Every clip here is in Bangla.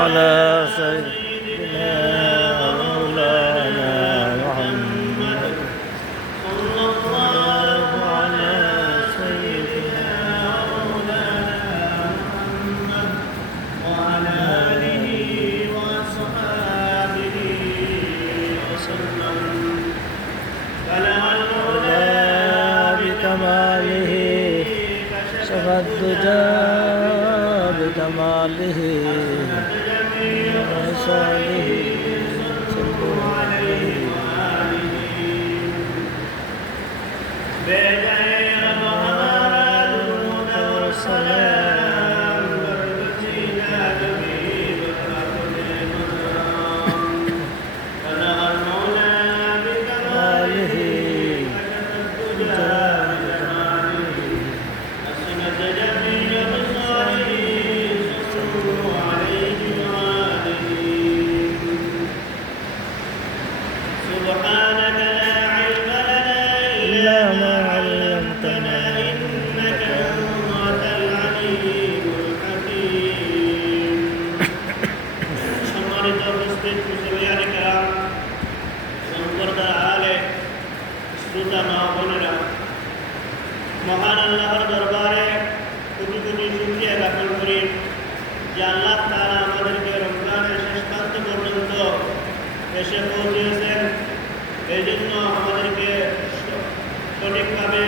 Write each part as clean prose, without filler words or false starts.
على سيدنا مولانا محمد صلى الله على سيدنا مولانا محمد وعلى آله وصحبه وسلم بلغ الهدى بكماله كشف الدجى بكماله صلوا عليه وآله بداية الغمار الهدى والسلام والبسيلة جميل والأرض المنام بلغ المولى بكماله كشف الدجى بجماله أسنت جميع بصاره صلوا عليه سبحانك لا علم لنا إلا ما علمتنا إنك أنت العليم الحكيم সম্মানিত উপস্থিত মুসলিয়ানে কেরাম সম্প্রদায় আলে শ্রোতা মা বোনেরা মহান আল্লাহর দরবারে কোটি কোটি শুকরিয়া জ্ঞাপন করি যে আল্লাহ তাআলা আমাদেরকে রমজানের শেষ প্রান্ত পর্যন্ত এসে পৌঁছেছেন। এই জন্য আমাদেরকে সঠিকভাবে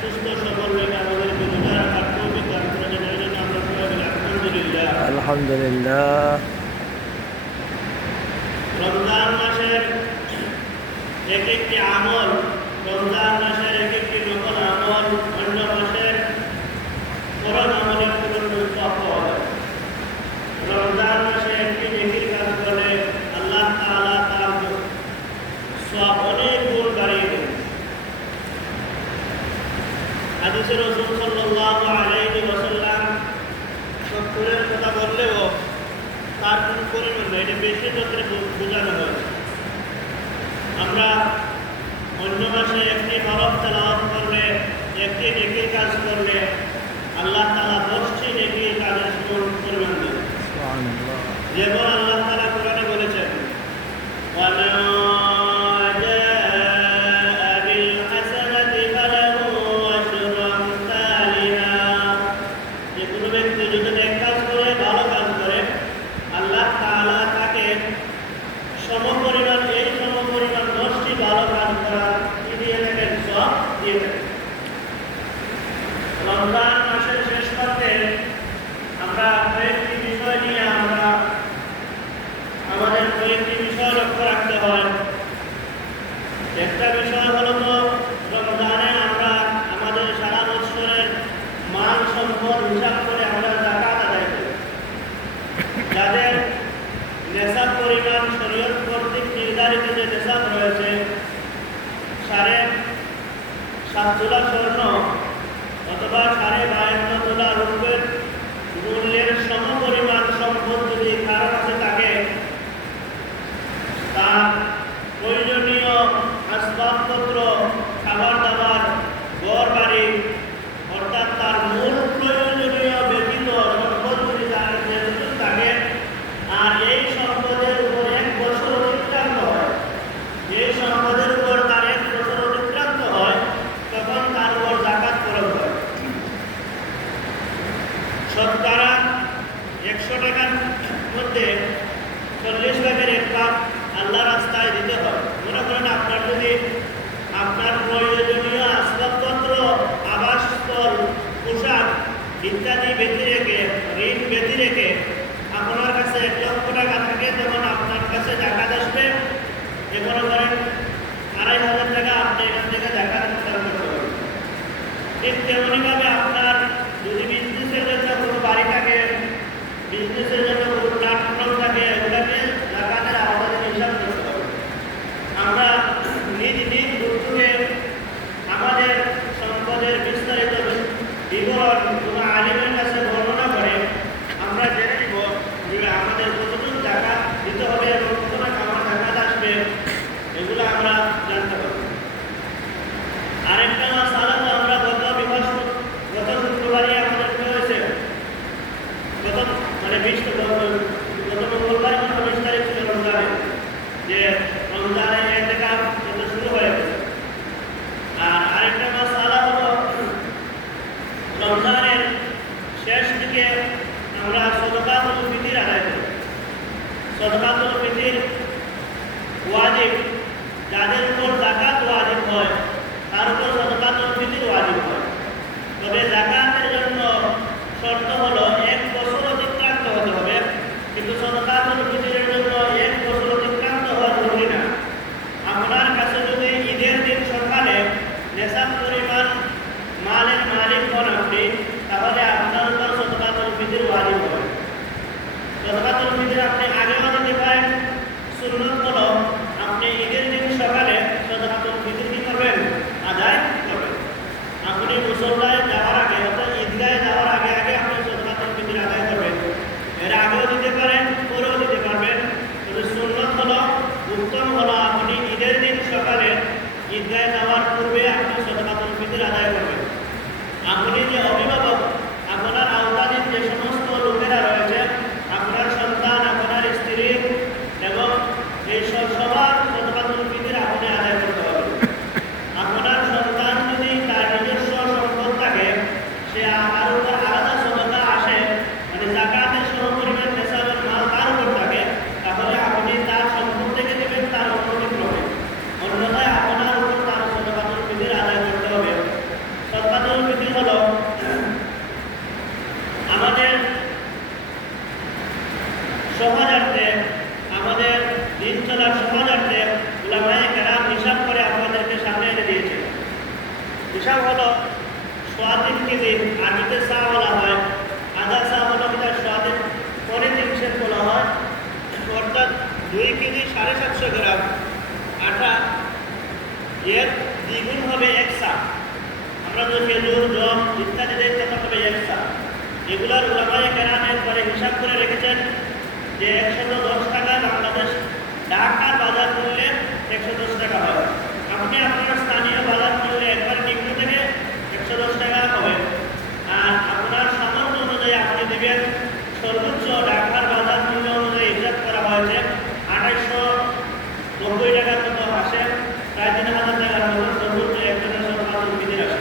সুস্থ সবল রেখে আমাদেরকে রোজা রাখার তৌফিক দান করেছেন। এই জন্য আমরা সবাই বলি আলহামদুলিল্লাহ। আলহামদুলিল্লাহ। রমজান মাসের এক একটি আমল, রমজান মাসের এক একটি নকল আমল অন্য মাসের ফরজ আমলের তুলনায় কম পাওয়া যায়। রমজান মাসে একটি নেকির কাজ করলে আল্লাহ তাআলা তার সওয়াব অনেক গুণ বাড়িয়ে দেন। হাদিসে রাসূল সাল্লাল্লাহু আলাইহি ওয়াসাল্লাম সত্তরের কথা বললেও তার কোনো পরিমাণ নেই, এটা বেশি ক্ষেত্রে বোঝানো হয়েছে। আমরা অন্য মাসে একটি হরফ তেলাওয়াত করলে, একটি নেকির কাজ করলে আল্লাহ তাআলা 10টি নেকির কাজের সমান পরিমাণ দেন। সুবহানাল্লাহ। যেমন আল্লাহ তাআলা কোরআনে বলেছেন যে কোনো ব্যক্তি যদি নেক কাজ করে, ভালো কাজ করে, আল্লাহ তাআলা তাকে সমপরিমাণ 10টি ভালো কাজ করা দিয়ে থাকেন, সওয়াব দিয়ে থাকেন। রমজান মাসের শেষ প্রান্তে আমরা কয়েকটি বিষয় নিয়ে আমাদের কয়েকটি বিষয় লক্ষ্য রাখতে হয়। একটা বিষয় হলো তো রমজানে আমরা আমাদের সারা বছরের মাল সম্পদ হিসাব করে আমরা যাকাত আদায় করি। যাদের নেশাব পরিমাণ শরীয়ত কর্তৃক নির্ধারিত যে নেশাব রয়েছে 7.5 তোলা স্বর্ণ অথবা 52.5 তোলা রূপের মূল্যের সমপরিমাণ সম্পদ যদি কারো কাছে থাকে, তার প্রয়োজনীয় আসবাবপত্র, খাবার দাবার, ঘর বাড়ি অর্থাৎ তার মূল প্রয়োজনীয় ব্যতীত সম্পদ যদি তার থাকে, আর এই সম্পদের উপর 1 বছর অতিক্রান্ত হয়, এই সম্পদের উপর তার 1 বছর অতিক্রান্ত হয়, তখন তার উপর যাকাত ফরজ হয়। শতকরা 100 টাকার মধ্যে 40 ভাগের 1 ভাগ আল্লাহ রাস্তায় দিতে হয়। মনে করেন আপনার যদি আপনার প্রয়োজনীয় আসবাবপত্র, আবাসস্থল, পোশাক ইত্যাদি ব্যতি রেখে, ঋণ ব্যতি রেখে আপনার কাছে 1 লক্ষ টাকা থাকে, তখন আপনার কাছে যাকাত আসবে। মনে করেন 2,500 টাকা আপনি এখান থেকে যাকাত প্রদান করতে পারবেন। ঠিক তেমনিভাবে আপনার যদি বিজনেসের জন্য কোনো বাড়ি থাকে, বিজনেসের জন্য কোনো প্ল্যাটফর্ম থাকে, এগুলোকে যাকাতের আওতায় হিসাব করতে হবে। আমরা নিজ উদ্যোগে আমাদের সম্পদের বিস্তারিত বিবরণ কোনো আলিমের কাছে বর্ণনা করে আমরা জেনে নিব যে আমাদের কতটুকু যাকাত দিতে হবে এবং কত টাকা আমার যাকাত জরুরি না। আপনার কাছে যদি ঈদের দিন সকালে নেশাব পরিমাণ মালের মালিক হন আপনি, তাহলে আপনার উপর সদকাতুল ফিতর ওয়াজিব হবে। সদকাতুল ফিতর আপনি আগেও দিতে পারেন, সুন্নত হলো আপনি ঈদের দিন সকালে সদকাতুল ফিতর কি করবেন? আদায় করবেন। আপনি মুসল্লায় যাওয়ার আগে অর্থাৎ ঈদগাহে যাওয়ার আগে আগে আপনি সদকাতুল ফিতর আদায় করবেন। এর আগেও দিতে পারেন, পরেও দিতে পারবেন। তবে সুন্নত হলো, উত্তম হলো আপনি ঈদের দিন সকালে ঈদগাহে যাওয়ার পূর্বে আপনি সদকাতুল ফিতর আদায় করবেন। আপনি যে অভিভাবক, আপনার আওতাধীন যে সমস্ত লোকেরা রয়েছে, আপনার সন্তান, আপনার স্ত্রী এবং এই সবার সদকাতুল ফিতর আপনি আদায় করতে হবে। আপনার সন্তান যদি তার নিজস্ব সম্পদ থাকে, সে আমার উপর আলাদা সদকা আসে, মানে যাকাতের সমপরিমাণ নেশাবের মাল তার উপর থাকে, তাহলে আপনি তার সম্পদ থেকে দেবেন তার অনুমতি ক্রমে। অন্যথায় আপনার উপর তার সদকাতুল ফিতর আদায় করতে হবে। সদকাতুল ফিতর হলো আমাদের সমাজার্থে, আমাদের দিন চলার সমাজার্থে উলামায়ে কেরাম হিসাব করে আমাদেরকে সামনে এনে দিয়েছে। হিসাব হলো সোয়াতিন কেজি, আরবিতে সা বলা হয়, আধা সা হলো যেটা সোয়াতিন পরে 300 বলা হয়, অর্থাৎ 2 কেজি 750 গ্রাম আটা, এর দ্বিগুণ হবে 1 সা। আমরা যে খেজুর, জম ইত্যাদি দেই তখন হবে 1 সা। এগুলোর উলামায়ে কেরামের পরে হিসাব করে রেখেছেন যে 110 টাকা বাংলাদেশ ঢাকার বাজার মূল্যে 110 টাকা হয়। আপনি আপনার স্থানীয় বাজার মূল্যে একবার নিম্ন থেকে 110 টাকা হবে। আর আপনার সামর্থ্য অনুযায়ী আপনি দেবেন। সর্বোচ্চ ঢাকার বাজার মূল্য অনুযায়ী হিসাব করা হয়েছে 2890 টাকার মতো আসে, প্রায় 3000 টাকার মতো সর্বোচ্চ একজনের সদকাতুল ফিতর আসে।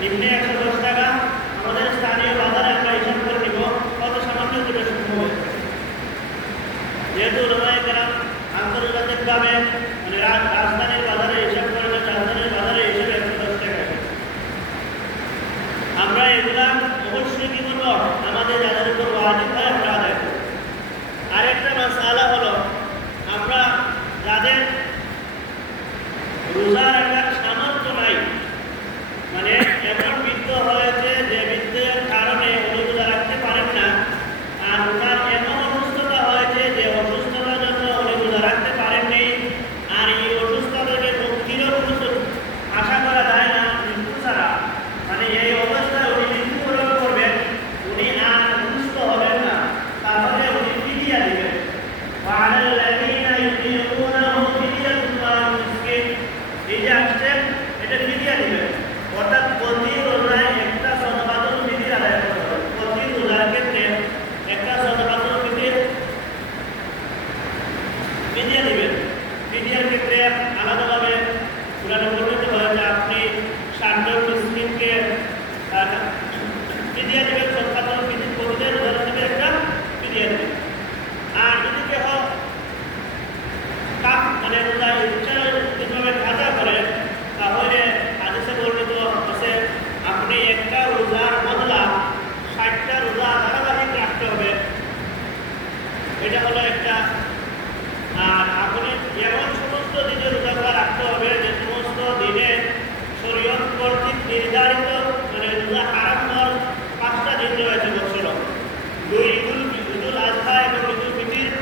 নিম্নে 110 টাকা, আমাদের স্থানীয় বাজারে আমরা হিসাব করে নিব কত সামান্য দেবে সম্ভব। যেহেতু উলামায়ে কেরাম আন্তর্জাতিকভাবে মানে রাজধানীর বাজারে হিসাব করেছেন, রাজধানীর বাজারে হিসাবে 110 টাকা। আমরা এগুলা অবশ্যই কি করব? আমাদের যাদের উপর ওয়াজিব হয় আমরা আদায় করব। আরেকটা মাসআলা হলো, আমরা যাদের রোজা রাখার সামর্থ্য নাই, মানে এমন বৃদ্ধ হয়েছে যে বৃদ্ধের কারণে উনি রোজা রাখতে পারেন না, আর ওনার এমন অসুস্থতা হয়েছে যে অসুস্থতার জন্য উনি রোজা রাখতে পারেননি, আর এই অসুস্থতা থেকে মুক্তিরও কোনো আশা করা যায় না মৃত্যু ছাড়া, মানে এই অবস্থায় উনি মৃত্যুবরণ করবেন, উনি আর সুস্থ হবেন না, তাহলে উনি ফিদিয়া দিবেন। ওয়ালাল্লাযীনা ইউতিকুনাহু ফিদিয়াতুন মিসকিন, এই যে আসছেন এটা ফিদিয়া দিবেন। অর্থাৎ প্রতি রোজায় একটা সদকাতুল ফিতর আদায় করতে হবে। প্রতি রোজার ক্ষেত্রে একটা সদকাতুল ফিতর ফিদিয়া দিবেন। ফিদিয়ার ক্ষেত্রে আলাদাভাবে কোরআনে বর্ণিত হয়েছে আপনি 60 জন মিসকিনকে ফিদিয়া দিবেন। সদকাতুল ফিতর প্রতিদিন রোজা থেকে একটা ফিদিয়া দিবেন। আর যদি কেহ মানে রোজা ইচ্ছাকৃতভাবে কাজা করে, তাহলে হাদিসে বর্ণিত আছে আপনি একটা রোজার বদলা 60টা রোজা ধারাবাহিক রাখতে হবে। এটা হলো একটা। আর আপনি এমন সমস্ত দিনে রোজা রাখতে হবে যে সমস্ত দিনে শরীয়ত কর্তৃক নির্ধারিত, মানে রোজা হারাম হওয়ার 5টা দিন রয়েছে বছর। 2 ঈদুল আজহা এবং ঈদুল ফিতর।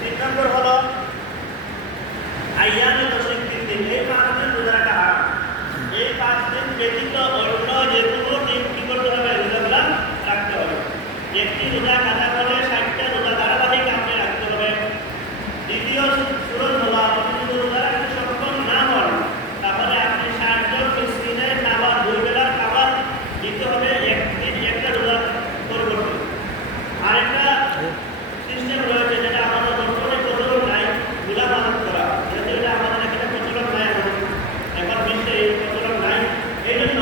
3 নম্বর হলো আইয়ামে তাশরীক দিন। এই 5 দিন রোজা রাখা হারাম। এই 5 দিন ব্যতীত অন্য যে কোনো দিন কি করতে হবে? রোজাগুলা রাখতে হবে। একটি রোজা কাজা করে 60টা রোজা ধারাবাহিক আপনি রাখতে হবে। দ্বিতীয় সুরত হলো আপনি যদি রোজা রাখতে সক্ষম না হন, তাহলে আপনি 60 জন মিসকিনের খাবার, 2 বেলার খাবার দিতে হবে একদিন একটা রোজার পরিবর্তে। আরেকটা সিস্টেম রয়েছে যেটা আমাদের বর্তমানে প্রচলন নাই, গোলাম আদত করা। যেহেতু এটা আমাদের এখানে প্রচলন নাই, এখন বিশ্বে এই প্রচলন নাই, এই জন্য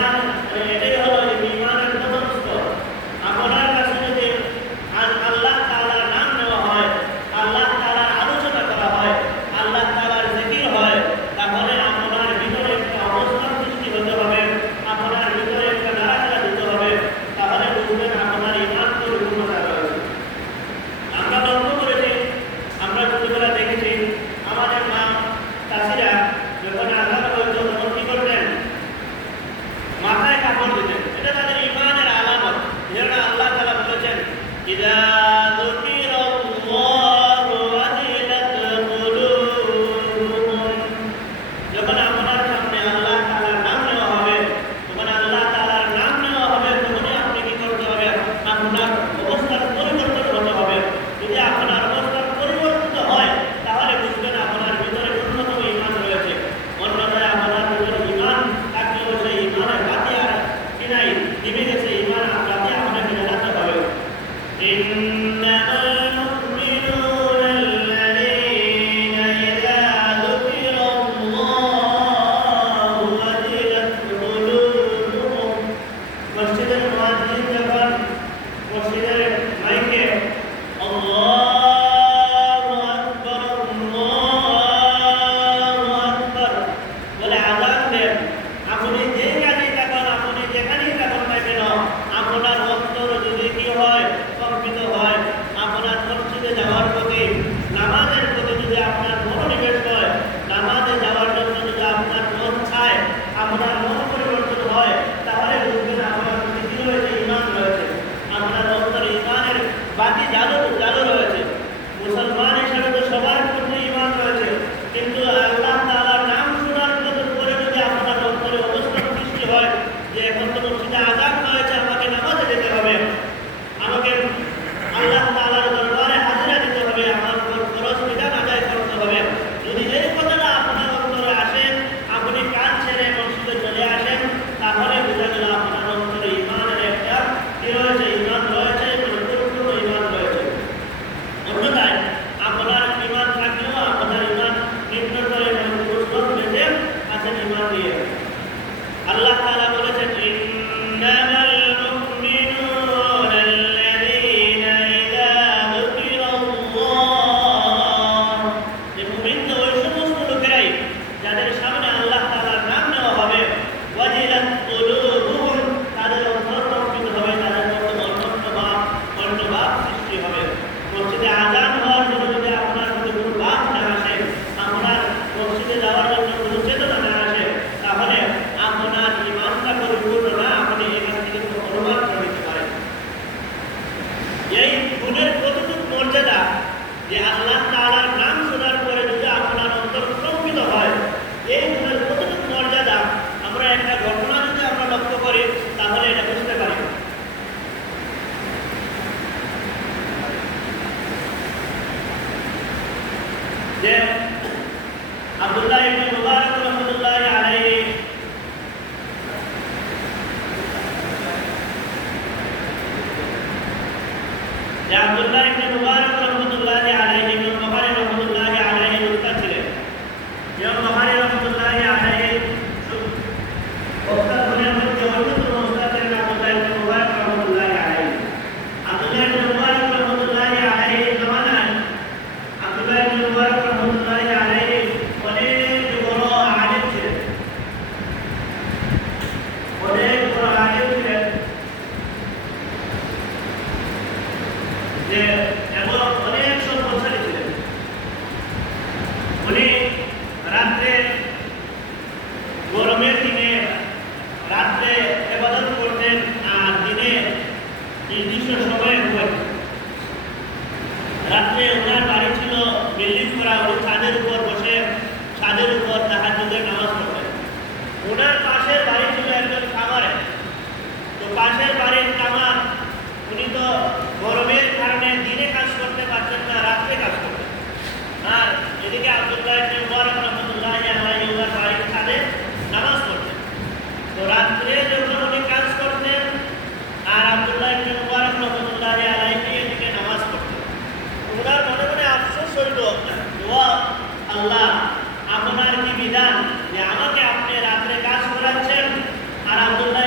ইমান এটাই হলো ইমানের প্রথম স্তর। আপনার কাছে যদি আল্লাহ তাআলার নাম নেওয়া হয়, আল্লাহ তাআলার আলোচনা করা হয়, আল্লাহ তাআলার জিকির হয়, তাহলে আপনার ভিতরে একটা অবস্থান সৃষ্টি হতে হবে, আপনার ভিতরে একটা নাড়াচাড়া দিতে হবে, তাহলে বুঝবেন আপনার ইমান পরিপূর্ণতা রয়েছে। আমরা লক্ষ্য করেছি, আমরা ছোটবেলা দেখেছি আমাদের মা চাষিরা যখন আঘাত হইত তখন কি করতেন? মাথায় কাপড় দিতেন। এটা তাদের ইমানের আলামত। যেটা আল্লাহ তাআলা বলেছেন, ইযা যুকিরাল্লাহু ওয়াজিলাত কুলুবুহুম। যখন আপনার সামনে আল্লাহ তাআলার নাম নেওয়া হবে, তখন আল্লাহ তাআলার নাম নেওয়া হবে, তখনই আপনি কি করতে হবে? আপনার অবস্থার পরিবর্তন হতে হবে। যদি আপনার অবস্থার পরিবর্তিত হয়, তাহলে বুঝবেন আপনার ভিতরে ন্যূনতম ইমান রয়েছে। অন্যথায় আপনার ভিতরে ইমান থাকলেও সেই ইমানের বাতি আর কি নাই, নিভে গেছে। ইমান বাতি আপনাকে জ্বালাতে হবে। ইন্নামাল মুমিনুনা আল্লাযীনা ইযা যুকিরাল্লাহু ওয়াজিলাত কুলুবুহুম। মসজিদের মুয়াজ্জিন যখন মসজিদের মাইকে আল্লাহু আকবার আল্লাহু আকবার বলে আযান দেন, আপনি যে কাজেই থাকুন, আপনি যেখানেই থাকুন না কেন, আপনার অন্তর যদি কি হয়? কম্পিত হয়। আপনার মসজিদে যাওয়ার প্রতি, নামাজের প্রতি যদি আপনার মনোনিবেশ হয়, নামাজে যাওয়ার জন্য যদি আপনার মন চায়, আপনার মন পরিবর্তন হয়, তাহলে বুঝবেন আপনার প্রতি কি রয়েছে? ইমান রয়েছে। আপনার অন্তরে ইমানের বাতি জালো রয়েছে। মুসলমান হিসেবে তো সবার মধ্যে ইমান রয়েছে, কিন্তু আল্লাহ তাআলার নাম শোনার পরে যদি আপনার অন্তরে অবস্থান সৃষ্টি হয় যে এখন তো মসজিদে আযান হয়েছে, আমাকে নামাজে যেতে হবে, আমাকে আল্লাহ তাআলার দরবারে হাজিরা দিতে হবে, আমার ফরজ বিধান আদায় করতে হবে, যদি এই কথাটা আপনার অন্তরে আসে, আপনি কাজ ছেড়ে মসজিদে চলে আসেন, তাহলে বোঝা গেল আপনার অন্তরে ইমানের একটা কি রয়েছে? ইমান রয়েছে, পরিপূর্ণ ইমান রয়েছে। অন্যথায় আপনার ইমান থাকলেও আপনার ইমান নিম্নতর এবং দুর্বল বেঁচে আছেন ইমান দিয়ে। আল্লাহ তাআলা বলেছেন, ইন্নামাল মুমিনুনা আল্লাযীনা ইযা যুকিরাল্লাহ। যে মুমিন তো ওই সমস্ত লোকেরাই যাদের সামনে আল্লাহ তাআলার নাম নেওয়া হবে, ওয়াজিলাত কুলুবুহুম, তাদের অন্তর কম্পিত হবে, তাদের মধ্যে কণ্ঠভাব সৃষ্টি হবে। মসজিদে আযান হওয়ার জন্য যদি আপনার মধ্যে কোনো ভাব না আসে, আপনার মসজিদে যাওয়ার জন্য কোনো চেতনা না আসে, তাহলে আপনার ইমানটা পরিপূর্ণ না, আপনি এখান থেকে কোনো অনুমান করে নিতে পারেন। এই গুণের কতটুকু মর্যাদা যে আল্লাহ তাআলার নাম শোনার পরে যদি আপনার অন্তর কম্পিত হয়, এই গুণের কতটুকু মর্যাদা আমরা একটা ঘটনা যদি আমরা লক্ষ্য করি, তাহলে এটা বুঝতে পারি। যে আব্দুল্লাহ ইবনে মুবারক রাহমাতুল্লাহি আলাইহি আব্দুল্লাহ ইবনে মুবারক রাহমাতুল্লাহি আলাইহি ইমাম বুখারী রাহমাতুল্লাহি আলাইহি উস্তাদ ছিলেন। ইমাম বুখারী রাহমাতুল্লাহি আলাইহি উস্তাদ হলেন মধ্যে অন্যতম উস্তাদ ছিলেন আব্দুল্লাহ ইবনে মুবারক রাহমাতুল্লাহি আলাইহি। আব্দুল্লাহ ইবনে মুবারক রাহমাতুল্লাহি আলাইহি জামানায় আব্দুল্লাহ ইবনে মুবারক রাহমাতুল্লাহি আলাইহি অনেক বড় আলেম ছিলেন, অনেক বড় আলেম ছিলেন। যে এবং অনেক সম্পদশালী ছিলেন। উনি রাত্রে, গরমের দিনে রাত্রে ইবাদত করতেন, আর দিনে নির্দিষ্ট সময়ে ঘুমাতেন। রাত্রে ওনার বাড়ি ছিল বিল্ডিং করা, উনি ছাদের উপর বসে ছাদের উপর তাহাজ্জুদের নামাজ পড়তেন। ওনার পাশের বাড়ি ছিল একজন খামারে। তো পাশের বাড়ির খামার, উনি তো গরমের কারণে দিনে কাজ করতে পারতেন না, রাত্রে কাজ করতেন। আর এদিকে আব্দুল্লাহ ইবনে মুবারক রাহমাতুল্লাহি আলাইহি ওনার বাড়ির ছাদে নামাজ পড়তেন। তো রাত্রে যখন উনি কাজ করতেন আর আব্দুল্লাহ ইবনে মুবারক রাহমাতুল্লাহি আলাইহি এদিকে নামাজ পড়তেন, ওনার মনে মনে আফসোস হইল, ওয়া আল্লাহ, আপনার কি বিধান যে আমাকে আপনি রাত্রে কাজ করাচ্ছেন আর আব্দুল্লাহ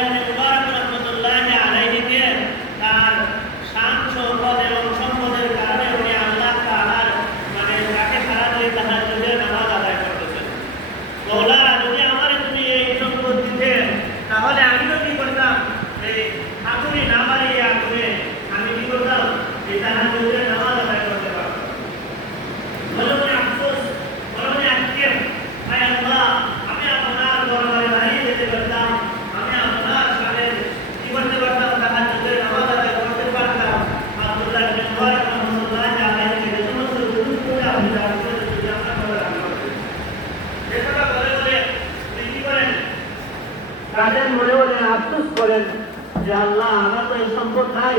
যে আল্লাহ আমার তো এই সম্পদ নাই,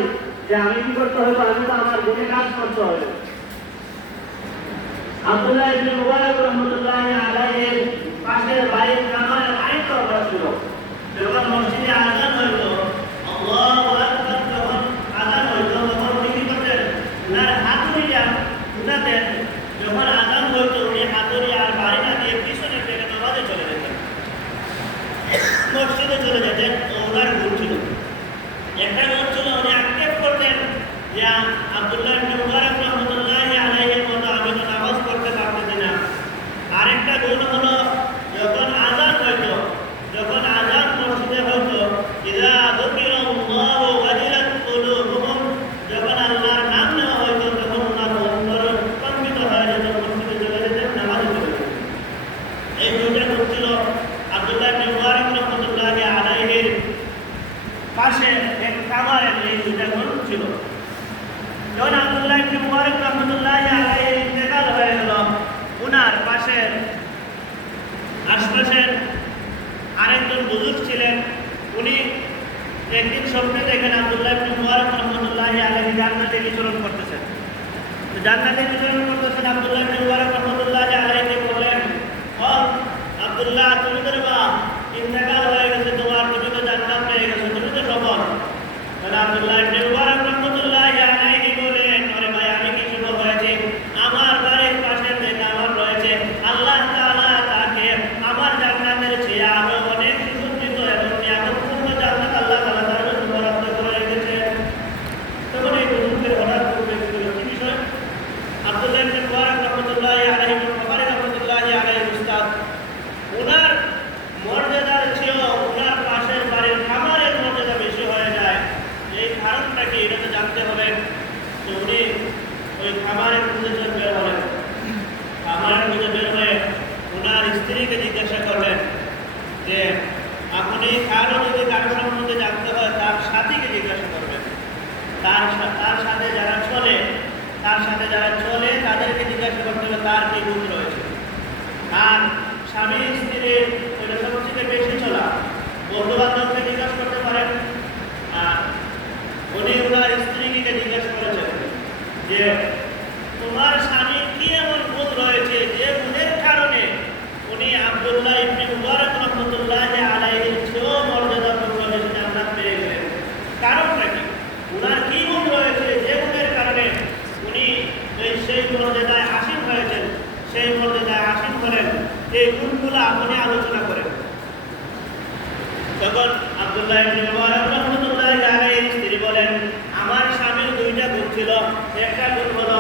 যে আমি কি করতে হবে, আমি তো আমার দিনে কাজ করতে হবে। আব্দুল্লাহ ইবনে মুবারক রাহমাতুল্লাহি আলাইহির পাশের বাড়ির কামার আইন করা ছিল। যখন মসজিদে আযান হইতো, আল্লাহু আকবার যখন আযান হইতো, তখন তিনি করতেন ওনার হাতুড়িটা উঠাতেন। যখন আযান হইতো উনি হাতুড়ি আর বাড়ি না দিয়ে পিছনের দিকে নামাজে চলে যেতেন, মসজিদে চলে যেতেন। ওনার গুণ ছিল, একটা গুণ ছিল উনি আক্ষেপ করতেন যে আব্দুল্লাহ ইবনে মুবারক রাহমাতুল্লাহি আলাইহির মতো আমি তো নামাজ পড়তে পারতেছি না। আরেকটা গুণ হলো যখন আযান হইতো, যখন আযান মসজিদে হইতো, ইযা যুকিরাল্লাহু ওয়াজিলাত কুলুবুহুম, যখন আল্লাহর নাম নেওয়া হইতো তখন ওনার অন্তর কম্পিত হয়ে যেত, মসজিদে চলে যেতেন, নামাজে চলে যেতেন। এই দুইটা গুণ ছিল আব্দুল্লাহ ইবনে মুবারক রাহমাতুল্লাহি আলাইহির পাশে এক কামারের এই দুইটা গুণ ছিল। যখন আব্দুল্লাহ ইবনে মুবারক রাহমাতুল্লাহি আলাইহির ইন্তেকাল হয়ে গেল, উনার পাশের আশপাশের আরেকজন বুজুর্গ ছিলেন, উনি একদিন স্বপ্নে দেখেন আব্দুল্লাহ ইবনে মুবারক রাহমাতুল্লাহি আলাইহি জান্নাতে বিচরণ করতেছেন। তো জান্নাতে বিচরণ করতেছেন, আব্দুল্লাহ ইবনে মুবারক রাহমাতুল্লাহি আলাইহি বললেন, ও আব্দুল্লাহ, তুমি তো বা ইন্তেকাল হয়ে গেছে তোমার, তুমি তো জান্নাত পেয়ে গেছো, তুমি তো সফল। তাহলে আব্দুল্লাহ ইবনে মুবারক রাহমাতুল্লাহি আলাইহি বলেন, আরে ভাই আমি কি শুভ হয়েছে, আমার বাড়ির পাশে যে কামার রয়েছে আল্লাহ তাআলা তাকে আমার জান্নাতের চেয়ে আরো অনেক সুসজ্জিত এবং নিয়ামতপূর্ণ জান্নাত আল্লাহ তাআলা তার জন্য বরাদ্দ করে রেখেছেন। তখন এই বুজুর্গের হঠাৎ করে কি বিষয়, আব্দুল্লাহ ইবনে মুবারক রাহমাতুল্লাহি আলাইহি বুখারী রাহমাতুল্লাহি আলাইহির উস্তাদ, ওনার মর্যাদার চেয়েও ওনার পাশের বাড়ির খামারের মর্যাদা বেশি হয়ে যায়। এই কারণটা কি, এটা তো জানতে হবে। তো উনি ওই খামারের মধ্যে বের হলেন, খামারের মধ্যে বের হয়ে ওনার স্ত্রীকে জিজ্ঞাসা করলেন যে আপনি কারো যদি কারো সম্বন্ধে জানতে হয় তার সাথীকে জিজ্ঞাসা করবেন, তার সাথে যারা চলে, তাদেরকে জিজ্ঞাসা করতে হবে তার কি গুণ রয়েছে। আর স্বামী স্ত্রীর ওইটা সবচেয়ে বেশি চলা, বন্ধু বান্ধবকে জিজ্ঞাসা করতে পারেন। আর উনি ওনার স্ত্রীকে জিজ্ঞাসা করেছেন যে তোমার স্বামী কি এমন গুণ রয়েছে যে গুণের কারণে উনি আব্দুল্লাহ ইবনে মুবারক রাহমাতুল্লাহি আলাইহির চেয়েও মর্যাদাপূর্ণ বেশি জান্নাত পেয়ে গেলেন। কারণটা কি, ওনার কি গুণ রয়েছে যে গুণের কারণে উনি সেই মর্যাদায় আসীন হয়েছেন, সেই মর্যাদায় আসীন করেন, এই গুণগুলো আপনি আলোচনা করেন। তখন আব্দুল্লাহ ইবনে মুবারক রাহমাতুল্লাহি আলাইহির স্ত্রী বলেন, আমার স্বামীর দুইটা গুণ ছিল। একটা গুণ হলো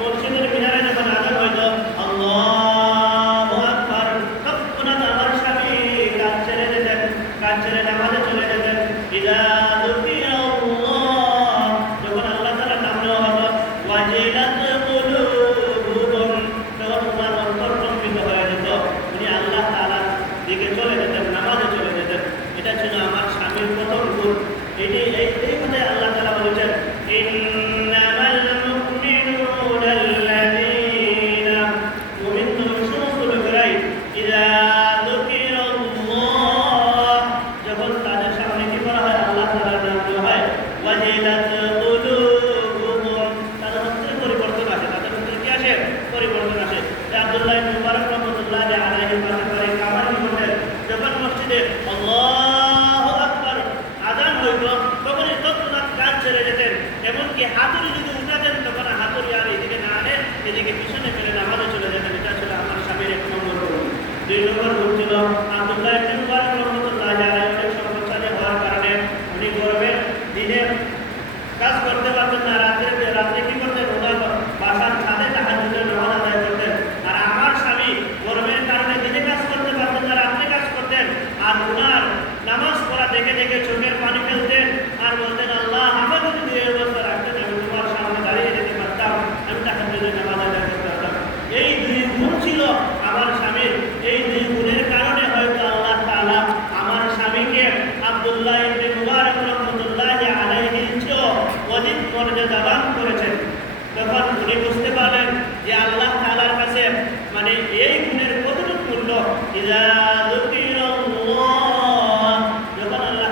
মসজিদের মিনারে যখন আযান হইতো আল্লাহু আকবার, তখন আমার স্বামী কাজ ছেড়ে যেতেন, কাজ ছেড়ে নামাজে চলে যেতেন। ইযা যুকিরাল্লাহ, যখন আল্লাহ তাআলার নাম নেওয়া হতো, ওয়াজিলাত কুলুবুহুম, তখন ওনার অন্তর কম্পিত হয়ে যেত, উনি আল্লাহ তাআলার দিকে চলে যেতেন, নামাজে চলে যেতেন। এটা ছিল আমার স্বামীর প্রথম গুণ। এই কথায় আল্লাহ তাআলা বলেছেন, ইন্নামাল মুমিনুনা আল্লাযীনা, মুমিন তো সমস্ত লোকেরাই ইযা যুকিরাল্লাহ, যখন তাদের সামনে কি করা হয়, আল্লাহ তাআলার নাম নেওয়া হয়, ওয়াজিলাত কুলুবুহুম, তাদের মধ্যে পরিবর্তন আসে, তাদের মধ্যে কি আসে, পরিবর্তন আসে। আব্দুল্লাহ ইবনে মুবারক রাহমাতুল্লাহি আলাইহির পাশে বাড়ির কামার কি করতেন, যখন মসজিদে আল্লাহু আকবার আযান হইতো তখনই তৎক্ষণাৎ কাজ ছেড়ে যেতেন। এমনকি হাতুড়ি যদি উঠাতেন তখন হাতুড়ি আর এদিকে না আনে, এদিকে পিছনে ফেলে নামাজে চলে যেতেন। এটা ছিল আমার স্বামীর এক নম্বর গুণ। দুই নম্বর গুণ ছিল আব্দুল্লাহ ইবনে মুবারক রাহমাতুল্লাহি আলাইহি অনেক সম্পদশালী হওয়ার কারণে উনি গরমের দিনে কাজ করতে পারতেন না, রাত্রে কি করতেন, ওনার বাসার ছাদে তাহাজ্জুদের নামাজ আদায় করতেন। আর আমার স্বামী গরমের কারণে দিনে কাজ করতে পারতেন না, রাত্রে কাজ করতেন। আর ওনার নামাজ পড়া দেখে দেখে চোখের পানি ফেলতেন আর বলতেন, আল্লাহ আমাকে যদি এই অবস্থা রাখতেন আমি তোমার সামনে দাঁড়িয়ে যেতে পারতাম, আমি তাহাজ্জুদের নামাজ আদায় করতে পারতাম। এই দুই গুণ ছিল আমার স্বামীর। এই দুই গুণের কারণে হয়তো আল্লাহ তাআলা আমার স্বামীকে আব্দুল্লাহ ইবনে মুবারক রাহমাতুল্লাহি আলাইহির চেয়েও অধিক মর্যাদাবান করেছেন। তখন উনি বুঝতে পারলেন যে আল্লাহ তাআলার কাছে মানে এই গুণের কতটুকু মূল্য। ইযা যুকিরাল্লাহ, যখন আল্লাহ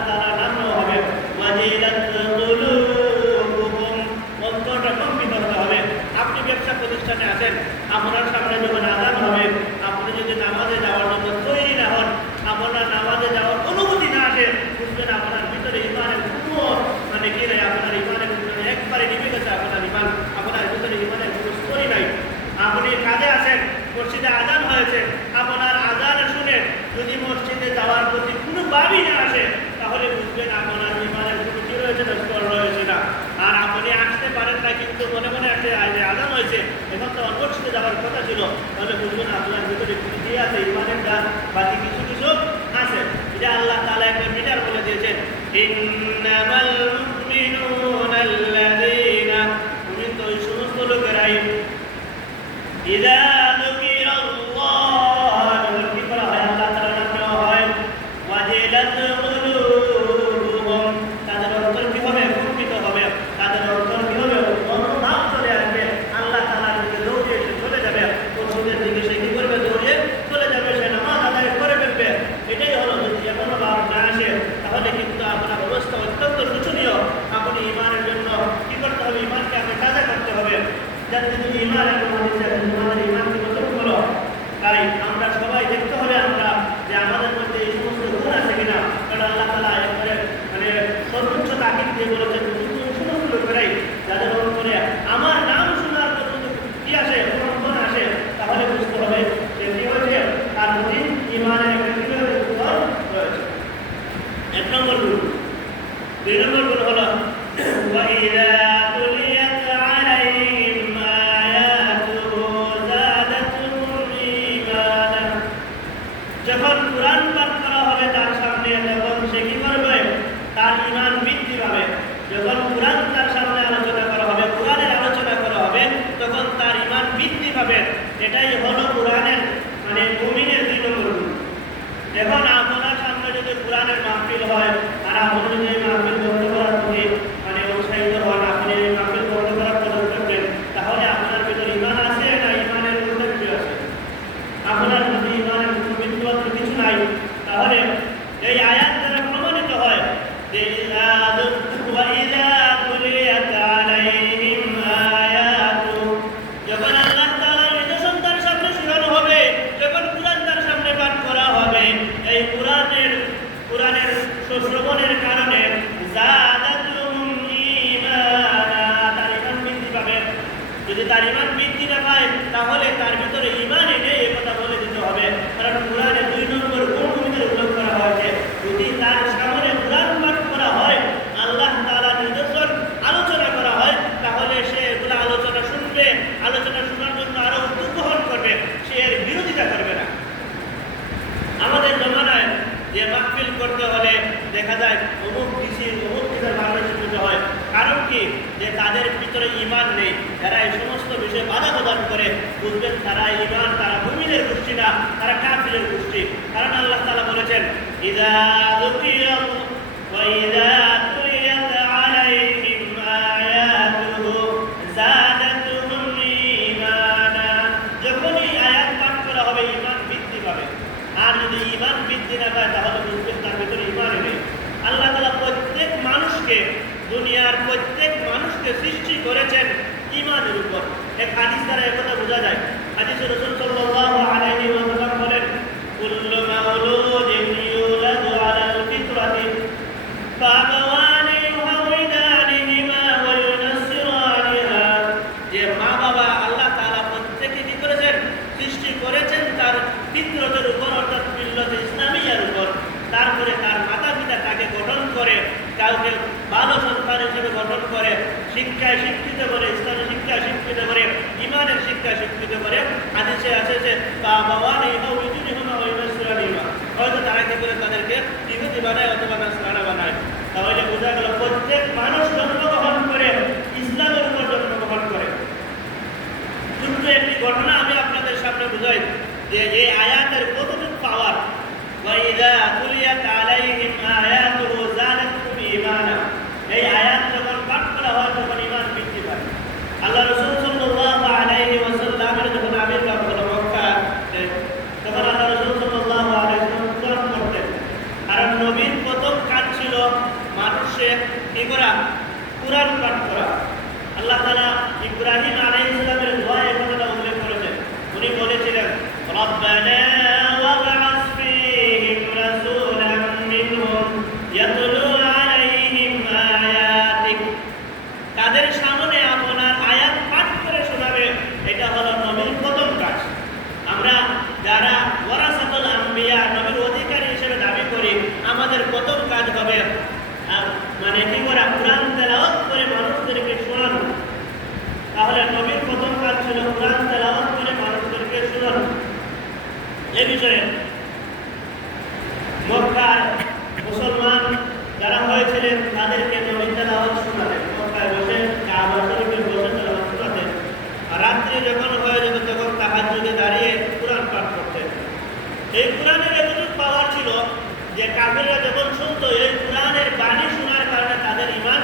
ইন্নামাল মুমিনুনা আল্লাযীনা, তুমি তো ওই সমস্ত লোকেরাই ইযা যুকিরাল্লাহ, যখন কি করা হয় আল্লাহ তাআলার নাম নেওয়া হয়, ওয়াজিলাত কুলুবুহুম, তাদের অন্তর কি হবে? কম্পিত হবে, তাদের অন্তর কি হবে? মনোভাব চলে আসবে, আল্লাহ তাআলার দিকে দৌড়ে এসে চলে যাবে, ওদের দিকে সে কি করবে? দৌড়ে চলে যাবে, সে নামাজ আদায় করে ফেলবে। এটাই হলো, যদি এমন ভাব না আসে তাহলে কিন্তু আপনার অবস্থা অত্যন্ত শোচনীয়। আপনি ইমানের জন্য কি করতে হবে? ইমানকে আপনি তাজা করতে হবে। যাতে তুমি ইমান এবং তোমাদের ইমানকে নতুন করো। তাই আমরা সবাই দেখতে হবে আমরা যে আমাদের মধ্যে এই সমস্ত গুণ আছে কিনা। কারণ আল্লাহ তাআলা একবারে মানে সর্বোচ্চ তাকিদ দিয়ে বলেছেন, তুমি সমস্ত লোকেরাই যাদের অন্তরে আমার নাম শোনার পর কি আসে, অনুমোদন আসে, তাহলে বুঝতে হবে যে কি হয়েছে, তার প্রতি ইমানের একটা কি রয়েছে। এক নম্বর গুণ। দুই নম্বর গুণ হলো ওয়াইদা তুলিয়াত আলাইহিম আয়াতুহু যাদাতুহুম ঈমানা, যখন কুরআন পাঠ করা হবে তার সামনে, তখন সে কি করবে? তার ঈমান বৃদ্ধি পাবে। যখন কুরআন তার সামনে আলোচনা করা হবে, কুরআনের আলোচনা করা হবে, তখন তার ঈমান বৃদ্ধি পাবে। এটাই হলো কুরআনের মানে মুমিনের দুই নম্বর গুণ। এখন আপনার সামনে যদি কুরআনের মাহফিল হয় আর আপনি যদি এই মাহফিল বন্ধ করার প্রতি মানে উৎসাহিত হন, আপনি এই মাহফিল বন্ধ করার পদক্ষেপ করবেন, তাহলে আপনার ভিতরে ঈমান আছে না ঈমানের মধ্যে কিছু আছে? আপনার যদি ঈমানের বিন্দুমাত্র কিছু নাই, তাহলে এই আয়াত দ্বারা প্রমাণিত হয় যে ওয়াইদা তুলিয়াত আলাইহিম আয়াতু, যখন আল্লাহ তাআলার নিদর্শন তার সামনে শোনানো হবে, যখন কুরআন তার সামনে পাঠ করা হবে, এই কুরআনের শ্রবণের কারণে যাদাতুহুম ঈমানা, তার ঈমান বৃদ্ধি পাবে। যদি তার ঈমান বৃদ্ধি না পায় তাহলে তার ভিতরে ঈমানই নেই, এই কথা বলে দিতে হবে। কারণ কুরআনে দুই নম্বর গুণ উল্লেখ করা হয়েছে, যদি তার সামনে কুরআন পাঠ করা হয়, আল্লাহ তাআলার নিদর্শন আলোচনা করা হয়, তাহলে সে এগুলো আলোচনা শুনবে, আলোচনা শোনার জন্য আরো উদ্যোগ গ্রহণ করবে, সে এর বিরোধিতা করবে না। আমাদের জমানায় যে মাহফিল করতে হলে দেখা যায় অমুক ডিসির বাংলাদেশে শুনতে হয়। কারণ কি? যে তাদের ভিতরে ঈমান নেই। যারা এই সমস্ত বিষয়ে বাধা প্রদান করে, বুঝবেন তারা ঈমান, তারা মুমিনের গোষ্ঠী না, তারা কাফিরের গোষ্ঠী। কারণ আল্লাহ তাআলা বলেছেন ইযা যুকিরাল্লাহু ওয়া ইযা তুলিয়াত আলাইহিম আয়াতুহু যাদাতুহুম ঈমানা, যখনই আয়াত পাঠ করা হবে ঈমান বৃদ্ধি পাবে। আর যদি ঈমান বৃদ্ধি না পায় তাহলে বুঝবেন তার ভিতরে ঈমানই নেই। আল্লাহ তাআলা প্রত্যেক মানুষকে, দুনিয়ার প্রত্যেক মানুষকে সৃষ্টি করেছেন ঈমানের উপর। এক হাদিস দ্বারা একথা বোঝা যায়। হাদিসে রাসূল সাল্লাল্লাহু আলাইহি ওয়াসাল্লাম বলেন, কুল্লু মাউলুদিন ইউলাদু আলাল ফিতরাতি ফাআবাওয়ানি ইউহাউদানিহিমা ওয়া ইউনাসসিরানিহা, যে মা বাবা আল্লাহ তাআলা প্রত্যেককে কি করেছেন? সৃষ্টি করেছেন তার ফিতরতের উপর, অর্থাৎ মিল্লাতে ইসলামিয়ার উপর। তারপরে তার মাতা পিতা তাকে গঠন করে, কাউকে ভালো সন্তান হিসেবে গঠন করে, শিক্ষায় শিক্ষিত করে, ইসলামী শিক্ষায় শিক্ষিত করে, ঈমানের শিক্ষায় শিক্ষিত করে। হাদিসে আছে যে বাবাওয়ানি ইউহাউদানিহিমা ওয়া ইউনাসসিরানিহা, হয়তো তারা কি করে? তাদেরকে ইহুদি বানায় অথবা নাসরানা বানায়। তাহলে বোঝা গেল প্রত্যেক মানুষ জন্মগ্রহণ করে ইসলামের উপর জন্মগ্রহণ করে। কিন্তু একটি ঘটনা আমি আপনাদের সামনে বুঝাই যে এই আয়াতের কতটুকু পাওয়ার। ওয়াইদা তুলিয়াত আলাইহিম আয়াতুহু যাদাতুহুম ঈমানা, এই আয়াত যখন পাঠ করা হয় তখন ঈমান বৃদ্ধি পায়। আল্লাহ রাসূল সাল্লাল্লাহু আলাইহি ওয়াসাল্লামের যখন আবির্ভাব হলো মক্কাতে, তখন আল্লাহ রাসূল সাল্লাল্লাহু আলাইহি ওয়াসাল্লাম কুরআন পড়তেন। আর নবীর প্রথম কাজ ছিল মানুষে কি করা? কুরআন পাঠ করা। আল্লাহ তাআলা ইব্রাহিম আলাইহিস সালামের দোয়ায় কথা উল্লেখ করেছেন। উনি বলেছিলেন, রব্বানা ওয়াবআস ফীহিম রাসূলাম মিনহুম ইয়াতলু আলাইহিম আয়াতিক, তাদের সামনে আপনার আয়াত পাঠ করে শোনাবে। এটা হলো নবীর প্রথম কাজ। আমরা যারা ওয়ারাসাতুল আম্বিয়া, নবীর অধিকারী হিসেবে দাবি করি, আমাদের প্রথম কাজ হবে মানে কি করা? কুরআন তেলাওয়াত করে মানুষদেরকে শোনানো। তাহলে নবীর প্রথম কাজ ছিল কুরআন তেলাওয়াত করে মানুষদেরকে শোনানো। এই বিষয়ে মক্কার মুসলমান যারা হয়েছে এই কোরআনের এতটুকু পাওয়ার ছিল যে কাফেররা যখন শুনতো এই কোরআনের বাণী শোনার কারণে তাদের ঈমান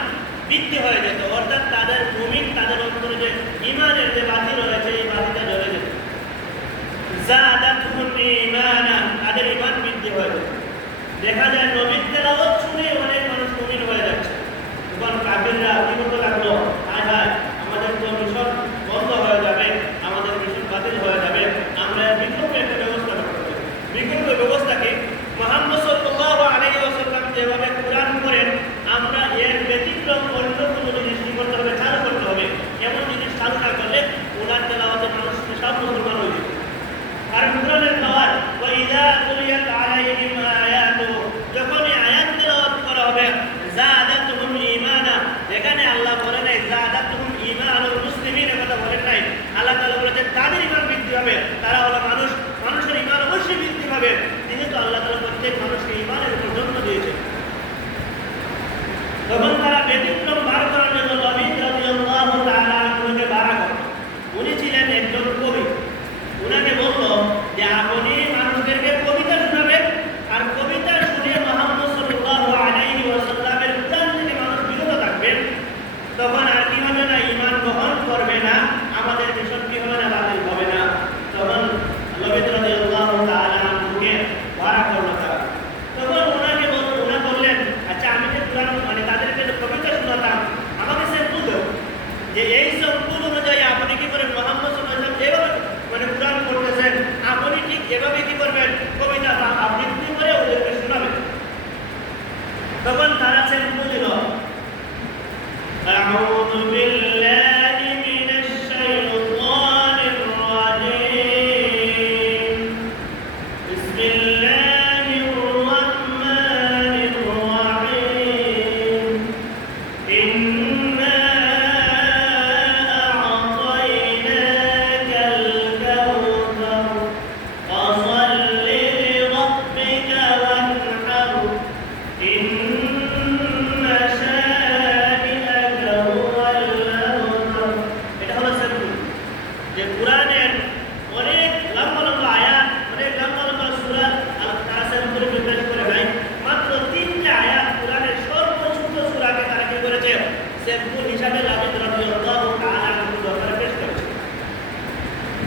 বৃদ্ধি হয়ে যেত, অর্থাৎ তাদের মুমিন তাদের অন্তরে যে ঈমানের যে বাতি রয়েছে এই বাতিটা জ্বলে যেত। যাদাতুহুম ঈমানান, তাদের ঈমান বৃদ্ধি হয়ে যেত। দেখা যায় নবীর তেলাওয়াত শুনে অনেক মানুষ মুমিন হয়ে যাচ্ছে। তখন কাফেররা কি বলতে লাগলো, হায় হায় আমাদের তো মিশন বন্ধ হয়ে যাবে, আমাদের মিশন বাতিল হয়ে যাবে, আমরা বিকল্প একটা ব্যবস্থা করতে হবে। বিকল্প ব্যবস্থা কি? মুহাম্মদ সাল্লাল্লাহু আলাইহি ওয়াসাল্লাম যেভাবে কোরআন করেন আমরা এর ব্যতিক্রম অন্য কোনো জিনিস কি করতে হবে, চালু করতে হবে। এমন জিনিস চালু না করলে ওনার তেলাওয়াতে মানুষ সব মুসলমান হয়ে যাবে। কারণ কোরআনের পাওয়ার ওয়া ইযা তুলিয়াত আলাইহিম আয়াতু, যখনই আয়াত তেলাওয়াত করা হবে যাদাতুহুম ঈমানা, এখানে আল্লাহ বলেন নাই যাদাতুহুম ঈমানুল মুসলিমিন, কথা বলেন নাই। আল্লাহ তাআলা বলেছেন তাদের ঈমান বৃদ্ধি হবে, তারা হলো মানুষ, মানুষের ঈমান অবশ্যই বৃদ্ধি পাবে। যেহেতু আল্লাহ তাআলা প্রত্যেক মানুষকে ঈমানের উপর জন্ম দিয়েছে, তখন তারা ব্যতিক্রম বার করার জন্য নবী রাদিয়াল্লাহু তাআলা আনহুকে বাড়া করত। উনি ছিলেন একজন কবি। উনাকে বলল যে আপনি মানুষদেরকে কবিতা শোনাবেন, আর কবিতা শুনে মুহাম্মদ সাল্লাল্লাহু আলাইহি ওয়াসাল্লামের কোরআন থেকে মানুষ বিরত থাকবেন, তখন আর কি হবে না, ঈমান গ্রহণ করবে না, আমাদের মিশন কি হবে না, বাতিল হবে না। তখন নবী রাদিয়াল্লাহু তাআলা আনহুকে বাড়া করলো তারা। তখন ওনাকে বললেন আচ্ছা আমি যে কোরআন মানে তাদেরকে কবিতা শোনাতাম, আমাকে স্যাম্পল দাও যে এই স্যাম্পল অনুযায়ী আপনি কি করেন, মুহাম্মদ সাল্লাল্লাহু আলাইহি ওয়াসাল্লাম যেভাবে মানে কোরআন করতেছেন আপনি ঠিক এভাবে কি করবেন, কবিতা বা আবৃত্তি করে ওদেরকে শোনাবেন। তখন তারা স্যাম্পল দিল, আউযু বিল্লাহি মিনাশ শাইতানির রাজীম, বিসমিল্লাহির রাহমানির রাহিম, ইন্না আ'তাইনাকাল কাউসার ফাসাল্লি লিরাব্বিকা ওয়ানহার, ইন্না শানি'আকা হুয়াল আবতার। এটা হলো স্যাম্পল যে কোরআনের অনেক লম্বা লম্বা আয়াত, অনেক লম্বা লম্বা সূরা তারা স্যাম্পলে পেশ করে নাই, মাত্র 3টা আয়াত কোরআনের সর্বছোট সূরাকে তারা কি করেছে, স্যাম্পল হিসাবে নবী রাদিয়াল্লাহু তাআলা আনহু দরবারে পেশ করেছে।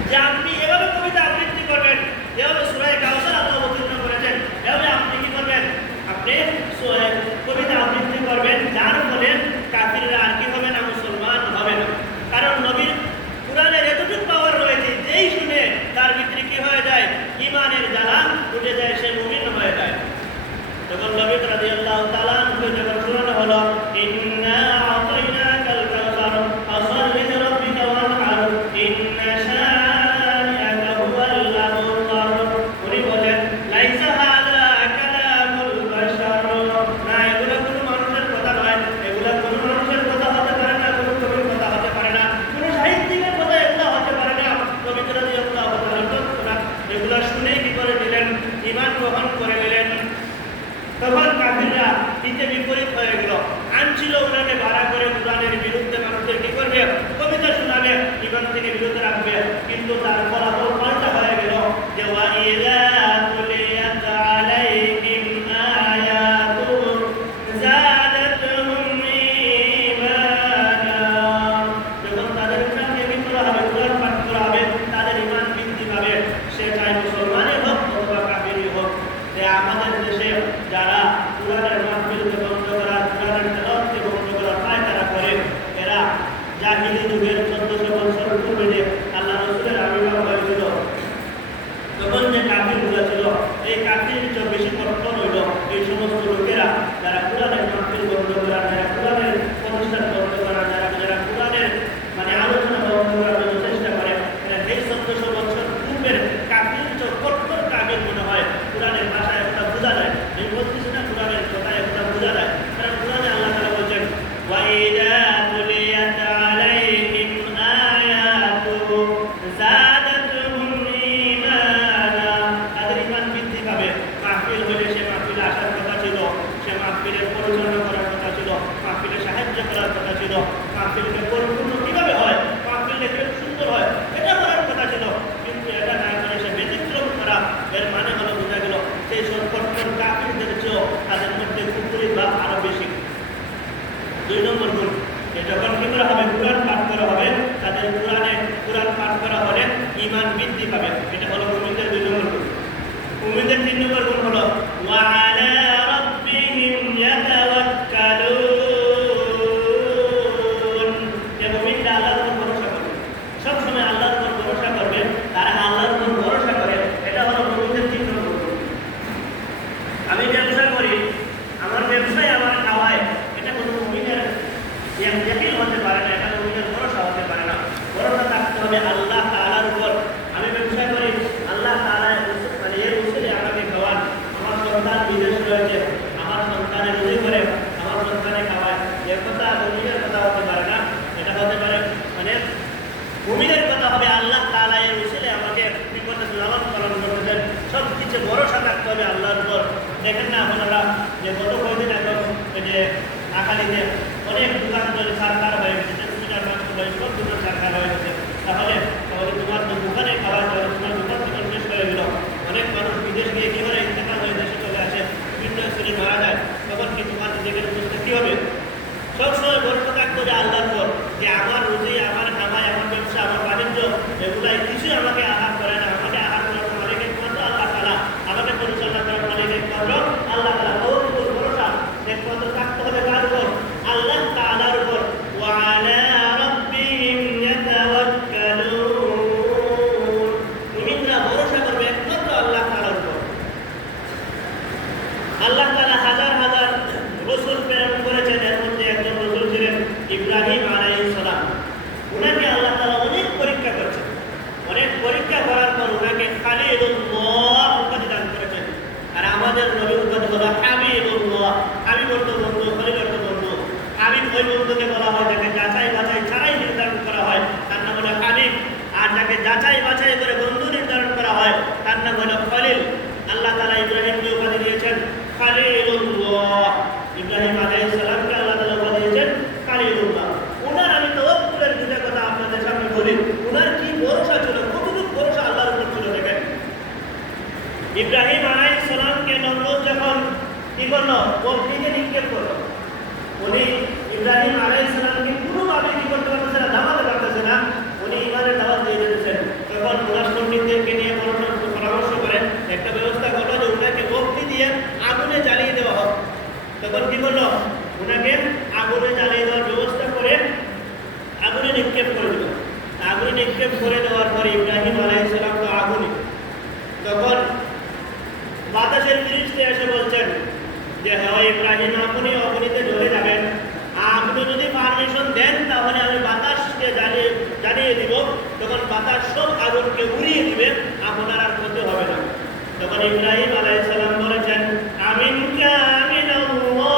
যে আপনি এভাবে কবিতা আবৃত্তি করবেন, এভাবে সূরা কাউসার আল্লাহ অবতীর্ণ করেছেন, এভাবে আপনি কি করবেন, আপনি কবিতা আবৃত্তি করবেন, যার ফলে কাফিররা আর কি হবে না, মুসলমান হবে না। কারণ নবীর কোরআনের এতটুকু পাওয়ার রয়েছে, যেই শুনে তার ভিতরে কি হয়ে যায়, ঈমানের জ্বালা উঠে যায়, সে মুমিন হয়ে যায়। তখন নবী রাদিয়াল্লাহু তাআলা আনহু যখন শোনানো হলো ইন্না আ'তাইনাকাল কাউসার ফাসাল্লি লিরাব্বিকা ওয়ানহার, ইন্না শানি'আকা হুয়াল আবতার, উনি বলেন লাইসা হাযা কালামুল বাশার, না এগুলো কোনো মানুষের কথা নয়, এগুলো কোনো মানুষের কথা হতে পারে না, কোনো কবির কথা হতে পারে না, কোনো সাহিত্যিকের কথা এগুলো হতে পারে না। নবী রাদিয়াল্লাহু তাআলা এগুলো শুনে কি করে নিলেন, ঈমান গ্রহণ করে নিলেন। তখন কাফিররা দিতে বিপরীত হয়ে গেল, আনছিল ওনাকে ভাড়া করে কোরআনের বিরুদ্ধে মানুষদের কি করবে, কবিতা শোনাবে, ঈমান থেকে বিরত রাখবে। কিন্তু তার ফলাফল পাল্টা হয়ে গেল যে ওয়া ইযা তুলিয়াত আলাইহিম আয়াতু যাদাতুহুম ঈমানা, যখন তাদের সামনে কি করা হবে, কোরআন পাঠ করা হবে, তাদের ঈমান বৃদ্ধি পাবে। সে চাই মুসলমানই হোক অথবা কাফিরই হোক। আমাদের দেশে যারা কোরআনের মাহফিলকে বন্ধ করা, কোরআনের তেলাওয়াতকে বন্ধ করা পায়তারা করে, এরা জাহিলি যুগের 1400 বছর পূর্বে যে আল্লাহ রাসূলের আবির্ভাব হয়েছিল, তখন যে কাফিরগুলো ছিল, এই কাফির চেয়ে বেশি কঠোর হইল এই সমস্ত লোকেরা যারা কোরআনের মাহফিল বন্ধ করা, যারা কোরআনের অনুষ্ঠান বন্ধ করা, যারা কোরআনের মানে আলোচনা বন্ধ করার জন্য চেষ্টা করে, এই 1400 বছর পূর্বের কাফির চেয়ে কঠোর কাফির মনে হয়। কোরআনের ভাষায় একটা বোঝা যায়, এই বলতেছি না, কোরআনের কথায় একটা বোঝা যায়। কারণ কোরআনে আল্লাহ তাআলা বলছেন ওয়া ইযা তুলিয়াত আলাইহিম আয়াতু যাদাতুহুম ঈমানা, তাদের ঈমান বৃদ্ধি পাবে। মাহফিল হলে সে মাহফিলে আসার কথা ছিল, সে মাহফিলের পরিচালনা করার কথা ছিল, মাহফিলে সাহায্য করার কথা ছিল, মাহফিলকে পরিপূর্ণ কিভাবে হয়, মাহফিলটা কিভাবে সুন্দর হয় এটা করার কথা ছিল। কিন্তু এটা না করে সে ব্যতিক্রম করা, এর মানে হলো যখন কি করা হবে, কোরআন পাঠ করা হবে, তাদের কোরআন পাঠ করা হলে ঈমান বৃদ্ধি পাবে। এটা হলো মুমিনদের 2 নম্বর গুণ। মুমিনদের 3 নম্বর গুণ হলো ওয়া আলা রাব্বিহিম ইয়াতাওয়াক্কালুন। যে মুমিনরা আল্লাহর উপর ভরসা করবে, সব সময় আল্লাহর উপর ভরসা করবে, তারা আল্লাহর উপর ভরসা করে, এটা হলো মুমিনদের 3 নম্বর গুণ। আমি ব্যবসা করি, আমার ব্যবসায় আমার খাওয়ায়, এটা কোনো মুমিনের ইয়াকিন হতে পারে না, এটা মুমিনের ভরসা হতে পারে না। ভরসা থাকতে হবে আল্লাহ তাআলার উপর। আমি ব্যবসা করি, আল্লাহ তাআলা মানে এর উসিলে আমাকে খাওয়ান। আমার সন্তান বিদেশ রয়েছে, আমার সন্তানে রুজি করে, আমার সন্তানে খাওয়ায়, এর কথা মুমিনের কথা হতে পারে না। এটা হতে পারে মানে মুমিনের কথা হবে আল্লাহ তাআলা এর উসিলে আমাকে বিপদে লালন পালন করতেছেন। সব কিছু ভরসা থাকতে হবে আল্লাহর উপর। দেখেন না আপনারা যে গত কয়েকদিন আগে যে আকালিতে অনেক দোকান সরকার হয়ে গেছে, সব দোকান সরকার হয়ে গেছে। তাহলে তোমার দোকানে খাওয়া যাবে, তোমার দোকান শেষ হয়ে গেল। অনেক মানুষ বিদেশ গিয়ে কি করে ইন্তেকাল হয়ে দেশে চলে আসে, বিভিন্ন শ্রেণী মারা যায়, তখন কি তোমার নিজেদের বুঝতে কি হবে? সবসময় ভরসা থাকতে হবে আল্লাহর উপর, যে আমার রুজি, আমার কামাই, আমার ব্যবসা, আমার বাণিজ্য, এগুলাই কিছুই আমাকে আহার করে না। আমাকে আহার করার মালিক একমাত্র আল্লাহ তাআলা, আমাকে পরিচালনা করার মালিক একমাত্র আল্লাহ তাআলা। ওর উপর ভরসা একমাত্র থাকতে হবে কার উপর? আল্লাহ তাআলার উপর। ওয়া আলা রাব্বিহিম ইয়াতাওয়াক্কালুন। মুমিনরা ভরসা করবে একমাত্র আল্লাহ তাআলার উপর। আল্লাহ তাআলা হাজার হাজার রাসূল প্রেরণ করেছেন, এর মধ্যে একজন রাসূল ছিলেন ইব্রাহিম আলাইহিস সালাম। উনাকে আল্লাহ তাআলা অনেক পরীক্ষা করেছেন। অনেক পরীক্ষা করার পর উনাকে খালিলুল্লাহ উপাধি দান করেছেন। আর আমাদের নবী উপাধি হলো হাবিবুল্লাহ। হাবিব অর্থ বন্ধু, খলিল অর্থ বন্ধু। হাবিব ওই বন্ধুকে বলা হয় যাকে যাচাই বাছাই ছাড়াই নির্ধারণ করা হয়, তার নাম হলো হাবিব। আর যাকে যাচাই বাছাই করে বন্ধু নির্ধারণ করা হয়, তার নাম হলো খলিল। আল্লাহ তাআলা ইব্রাহিমকে উপাধি দিয়েছেন খালিলুল্লাহ। ইব্রাহিম আলাইহিস সালামকে আল্লাহ তাআলা উপাধি দিয়েছেন খালিলুল্লাহ। উনার আমি তাওয়াক্কুলের দুটো কথা আপনাদের সামনে বলি। উনার কি ভরসা ছিল, কতটুকু ভরসা আল্লাহর উপর ছিল দেখেন। ইব্রাহিম আলাইহিস সালামকে নমরুদ যখন কি করলো, অগ্নিতে নিক্ষেপ করলো। উনি ইব্রাহিম আলাইহিস সালামকে কোনোভাবে কি করতে পারতেছে না, নামাতে পারতেছে না। উনি ইমানের দাওয়াত দিয়ে দিতেছেন। তখন ওনার পণ্ডিতদেরকে নিয়ে পরামর্শ করে একটা ব্যবস্থা করলো যে উনাকে অগ্নি দিয়ে আগুনে জ্বালিয়ে দেওয়া হোক। তখন কি করলো, উনাকে আগুনে জ্বালিয়ে দেওয়ার ব্যবস্থা করে আগুনে নিক্ষেপ করে দিল। আগুনে নিক্ষেপ করে দেওয়ার পরে ইব্রাহিম আলাইহিস সালাম তো আগুনে, তখন বাতাসের ফিরিস্তা এসে বলছেন যে হ্যাঁ ইব্রাহিম, আপনি অগ্নিতে জ্বলে যাবেন। আপনি যদি পারমিশন দেন তাহলে আমি বাতাসকে জ্বালিয়ে দিব। তখন বাতাস সব আগুনকে উড়িয়ে দিবে, আপনার আর ক্ষতি হবে না। তখন ইব্রাহিম আলাইহিস সালাম বলেছেন আমিনকা আমিনাল্লাহ,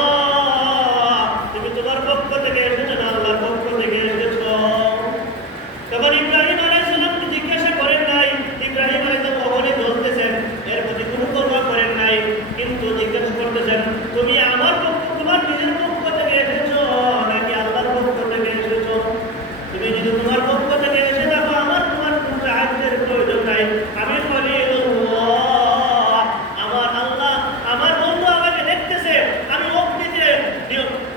তুমি তোমার পক্ষ থেকে এসেছো না আল্লাহর পক্ষ থেকে এসেছো। তখন ইব্রাহিম আলাইহিস সালামকে জিজ্ঞাসা করেন নাই, ইব্রাহিম আলাইহিস সালাম অগ্নি জ্বলতেছেন, এর প্রতি কোনো পরোয়া করেন নাই, কিন্তু জিজ্ঞাসা করতেছেন তুমি আমার পক্ষ, তোমার নিজের পক্ষ থেকে এসেছো নাকি আল্লাহর পক্ষ থেকে এসেছো? তুমি যদি তোমার পক্ষ থেকে এসে দেখো আমার তোমার কোনো সাহায্যের প্রয়োজন নাই। আমি খলিলুল্লাহ, আমার আল্লাহ, আমার বন্ধু আমাকে দেখতেছে, আমি অগ্নিতে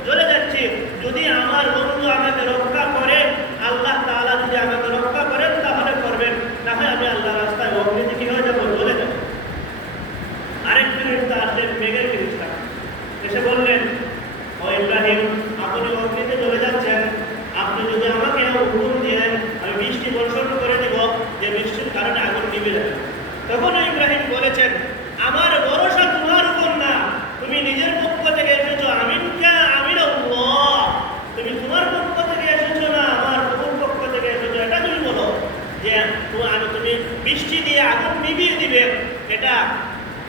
জ্বলে যাচ্ছি। যদি আমার বন্ধু আমাকে রক্ষা করে, আল্লাহ তাআলা যদি আমাকে রক্ষা করেন তাহলে করবেন, না হয় আমি আল্লাহর রাস্তায় অগ্নিতে কি হয়ে যাবো, জ্বলে যাবো। আরেক ফেরেশতা আসলেন, মেঘের ফেরেশতা, এসে বললেন ও ইব্রাহিম, আপনি অগ্নিতে চলে যাচ্ছেন, আপনি যদি আমাকে হুকুম দেন আমি বৃষ্টি বর্ষণ করে দেব, যে বৃষ্টির কারণে আগুন নিভে যাবে। তখন ইব্রাহিম বলেছেন আমার ভরসা তোমার উপর না, তুমি নিজের পক্ষ থেকে এসেছো। আমিনকা আমিনাল্লাহ, তুমি তোমার পক্ষ থেকে এসেছো না আমার প্রভুর পক্ষ থেকে এসেছো। এটা তুমি বলো যে তুমি বৃষ্টি দিয়ে আগুন নিভিয়ে দিবে, এটা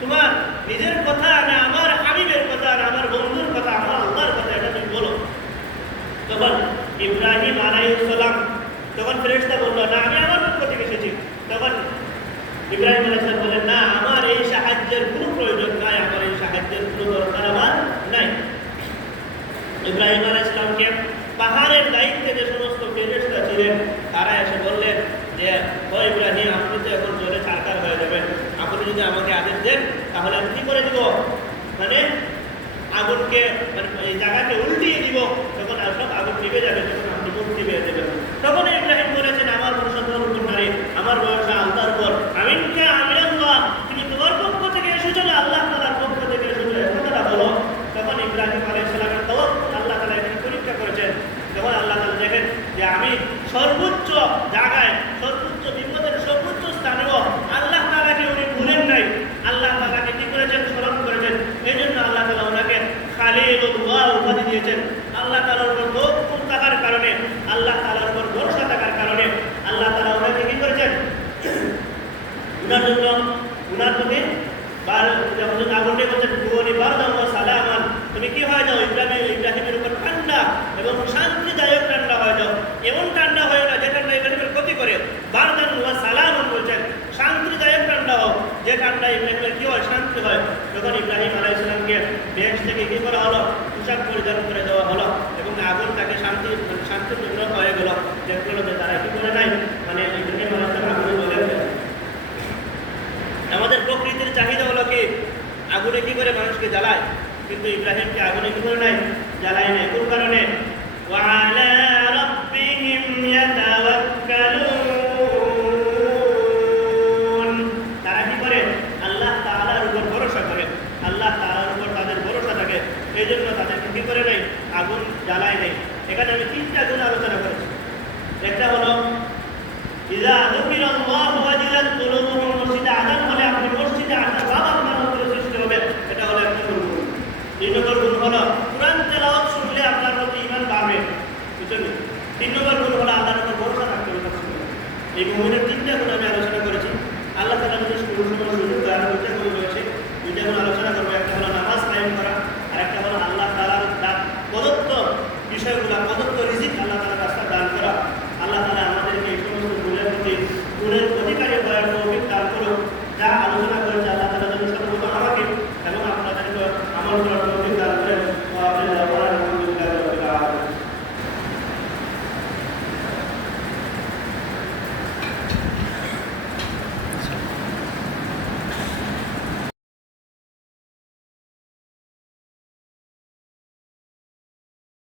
তোমার নিজের কথা না আমার হাবিবের কথা না আমার বন্ধুর কথা, আমার আল্লাহর কথা, এটা তুমি বলো। তখন ইব্রাহিম আলাইহিস সালাম, তখন ফেরেশতা বলল না আমি আমার পক্ষ থেকে এসেছি। তখন ইব্রাহিম আলাইহিস সালাম বলেন না, আমার এই সাহায্যের কোনো প্রয়োজন নাই, আমার এই সাহায্যের কোনো দরকার আমার নাই। ইব্রাহিম আলাইহিস সালামকে পাহাড়ের দায়িত্বে যে সমস্ত ফেরেশতা ছিলেন তারা এসে বললেন যে ও ইব্রাহিম, আপনি তো এখন জলে ছারখার হয়ে যাবেন, আপনি যদি আমাকে আদেশ দেন তাহলে আমি কি করে দিব, মানে আগুনকে, মানে এই জায়গাকে উল্টিয়ে দিব, তখন সব আগুন নিভে যাবে। সর্বোচ্চ জায়গায়, সর্বোচ্চ বিপদের সর্বোচ্চ স্থানেও আল্লাহ তাআলাকে উনি ভুলেন নাই, আল্লাহ তাআলাকে কি করেছেন, স্মরণ করেছেন। এই জন্য আল্লাহ তাআলা ওনাকে খালিলুল্লাহ উপাধি দিয়েছেন। আল্লাহ তাআলার উপর তওয়াক্কুল থাকার কারণে, আল্লাহ তাআলার উপর ভরসা থাকার কারণে আল্লাহ তাআলা ওনাকে কি করেছেন, উনার জন্য উনার প্রতি যখন আগুনটি বলছেন কুনি বারদান ওয়া সালামান, তুমি কি হয়ে যাও ইব্রাহিমের উপর ঠান্ডা এবং শান্তিদায়ক ঠান্ডা হয়ে যাও। এমন ঠান্ডা হয় না যে ঠান্ডা ইব্রাহিমের ক্ষতি করে, বারদান ওয়া সালামান বলছেন, শান্তিদায়ক ঠান্ডা হোক, যে ঠান্ডা ইব্রাহিমের কি হয়, শান্তি হয়। যখন ইব্রাহিম আলাইহিস সালামকে বেশ থেকে কি করা হলো, পোশাক পরিধান করে দেওয়া হলো এবং আগুন তাকে শান্তির জন্য হয়ে গেল, দেখলো যে তারা কি করে নাই, মানে ইব্রাহিম আলাইহিস সালাম আগুনে জ্বলে গেল। আমাদের প্রকৃতির চাহিদা হলো কি আগুনে কি করে মানুষকে জ্বালায়, কিন্তু ইব্রাহিমকে আগুনে কি করে নাই, জ্বালায় নাই। কোন কারণে? ওয়ালা রাব্বিহিম ইয়াতাওয়াক্কালুন, তারা কি করে, আল্লাহ তাআলার উপর ভরসা করে, আল্লাহ তাআলার উপর তাদের ভরসা থাকে, এই জন্য তাদেরকে কি করে নাই, আগুন জ্বালায় নাই। এখানে আমি তিনটা গুণ আলোচনা করেছি। একটা হলো ইযা যুকিরাল্লাহু ওয়াজিলাত কুলুবুহুম, মসজিদে আযান হলে আপনি মসজিদে আসার ভাব আপনার অন্তরে সৃষ্টি হবে, এটা হলো একটা গুণ। দুই নম্বর গুণ হলো কুরআন তেলাওয়াত শুনলে আপনার প্রতি ঈমান বাড়বে, বুঝলেন? তিন নম্বর গুণ হলো আল্লাহর উপর ভরসা থাকতে হবে। এই মুমিনের